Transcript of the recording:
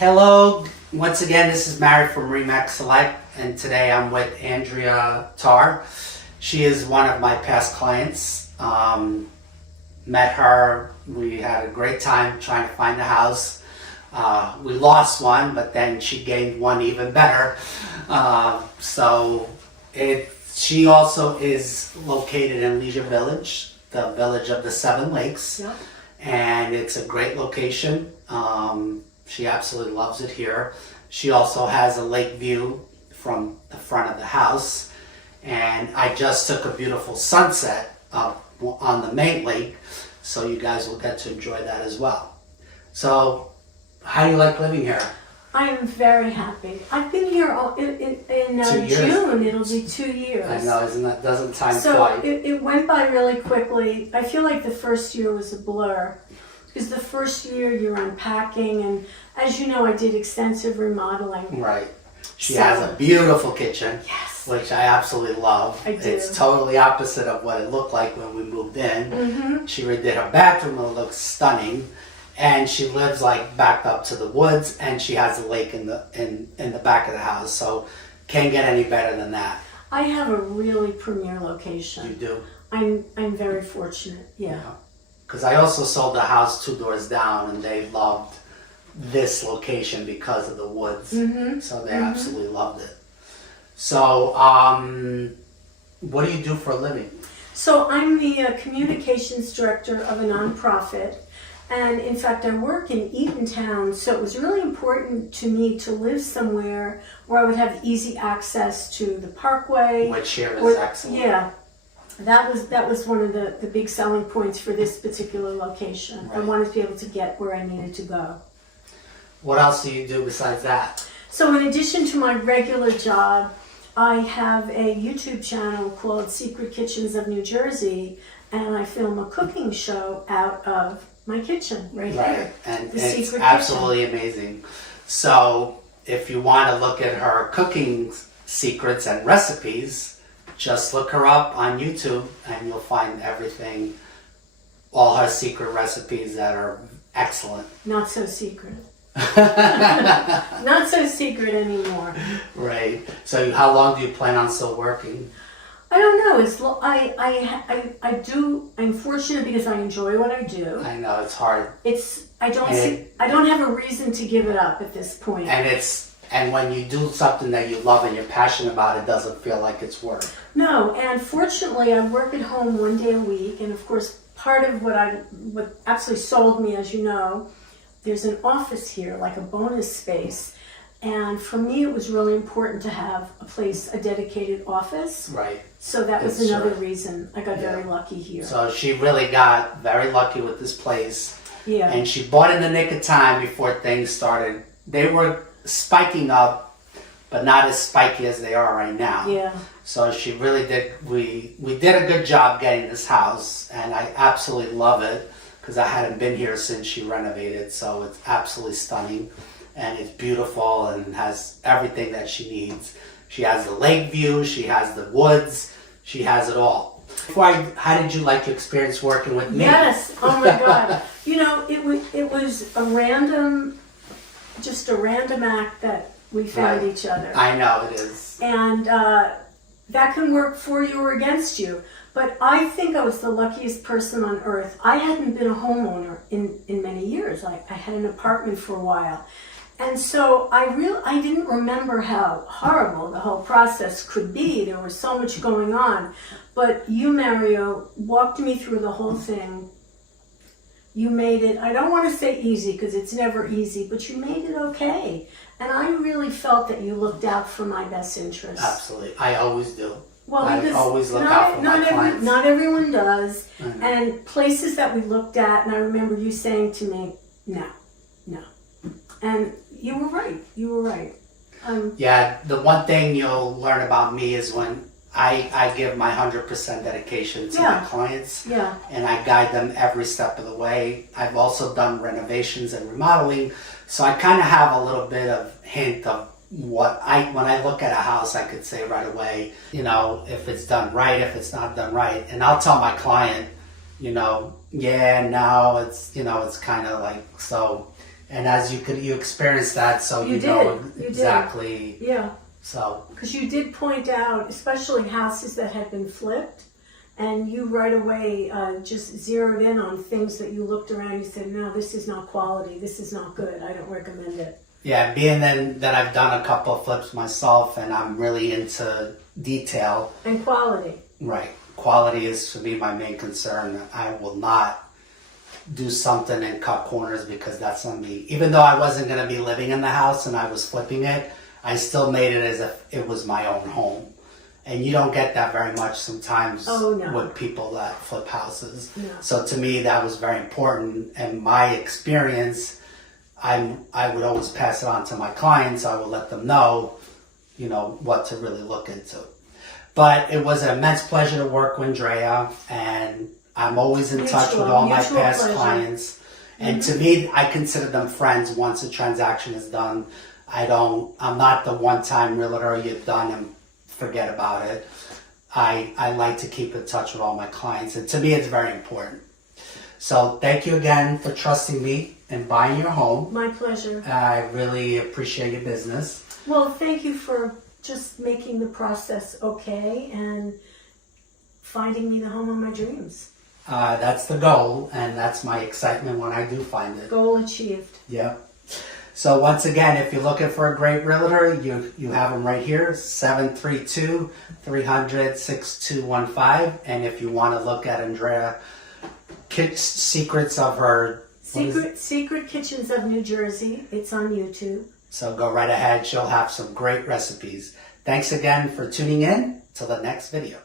Hello, once again, this is Mario from Remax Select, and today I'm with Andrea Tarr. She is one of my past clients. Met her, we had a great time trying to find a house. We lost one, but then she gained one even better. She also is located in Leisure Village, the village of the Seven Lakes. Yep. And it's a great location. She absolutely loves it here. She also has a lake view from the front of the house. And I just took a beautiful sunset up on the main lake, so you guys will get to enjoy that as well. So, how do you like living here? I'm very happy. I've been here in June. It'll be 2 years. I know, doesn't time fly? So it went by really quickly. I feel like the first year was a blur. Because the first year you're unpacking, and as you know, I did extensive remodeling. Right. She has a beautiful kitchen, yes, which I absolutely love. I do. It's totally opposite of what it looked like when we moved in. Mm-hmm. She redid her bathroom, it looks stunning, and she lives like backed up to the woods, and she has a lake in the back of the house. So can't get any better than that. I have a really premier location. You do. I'm very fortunate. Yeah. Because I also sold the house 2 doors down, and they loved this location because of the woods. Mm-hmm. So they absolutely loved it. So, what do you do for a living? So I'm the communications director of a nonprofit. And in fact, I work in Eatontown, so it was really important to me to live somewhere where I would have easy access to the parkway. Which here is excellent. Yeah. That was one of the big selling points for this particular location. Right. I wanted to be able to get where I needed to go. What else do you do besides that? So in addition to my regular job, I have a YouTube channel called Secret Kitchens of New Jersey, and I film a cooking show out of my kitchen right here. And The it's Secret absolutely amazing. So if you want to look at her cooking secrets and recipes, just look her up on YouTube and you'll find everything, all her secret recipes that are excellent. Not so secret. Not so secret anymore. Right. So how long do you plan on still working? I don't know. I'm fortunate because I enjoy what I do. I know it's hard. I don't have a reason to give it up at this point. And when you do something that you love and you're passionate about, it doesn't feel like it's work. No, and fortunately I work at home 1 day a week, and of course part of what absolutely sold me, as you know, there's an office here, like a bonus space. And for me, it was really important to have a dedicated office. Right. So that was another reason I got very lucky here. So she really got very lucky with this place. Yeah. And she bought in the nick of time before things started. They were spiking up, but not as spiky as they are right now. Yeah. So she really did, we did a good job getting this house, and I absolutely love it because I hadn't been here since she renovated, so it's absolutely stunning. And it's beautiful and has everything that she needs. She has the lake view, she has the woods, she has it all. How did you like your experience working with me? Yes, oh my God. You know, it was a random act that we found each other. I know it is. And that can work for you or against you. But I think I was the luckiest person on earth. I hadn't been a homeowner in many years. I had an apartment for a while. And so I didn't remember how horrible the whole process could be. There was so much going on. But you, Mario, walked me through the whole thing. You made it, I don't want to say easy because it's never easy, but you made it okay. And I really felt that you looked out for my best interests. Absolutely. I always do. Well, I because always look out for my clients. Not everyone does. Mm-hmm. And places that we looked at, and I remember you saying to me, no. And you were right. Yeah, the one thing you'll learn about me is when I give my 100% dedication to my clients, and I guide them every step of the way. I've also done renovations and remodeling, so I kind of have a little bit of hint of when I look at a house, I could say right away, if it's done right, if it's not done right, and I'll tell my client, it's kind of like so. And as you experienced that, so you know exactly. Yeah. So. Because you did point out, especially houses that had been flipped, and you right away just zeroed in on things that you looked around. You said, no, this is not quality. This is not good. I don't recommend it. Yeah, being that I've done a couple of flips myself, and I'm really into detail. And quality. Right. Quality is, for me, my main concern. I will not do something and cut corners because that's on me. Even though I wasn't going to be living in the house and I was flipping it, I still made it as if it was my own home. And you don't get that very much sometimes with people that flip houses. No. So to me, that was very important. And my experience, I would always pass it on to my clients. I would let them know, what to really look into. But it was an immense pleasure to work with Andrea, and I'm always in touch with all my past clients. And to me, I consider them friends once a transaction is done. I'm not the one-time realtor you're done and forget about it. I like to keep in touch with all my clients, and to me, it's very important. So thank you again for trusting me and buying your home. My pleasure. I really appreciate your business. Well, thank you for just making the process okay and finding me the home of my dreams. That's the goal, and that's my excitement when I do find it. Goal achieved. Yeah. So once again, if you're looking for a great realtor, you have them right here, 732-300-6215. And if you want to look at Andrea secrets of her... Secret Kitchens of New Jersey. It's on YouTube. So go right ahead. She'll have some great recipes. Thanks again for tuning in. Till the next video.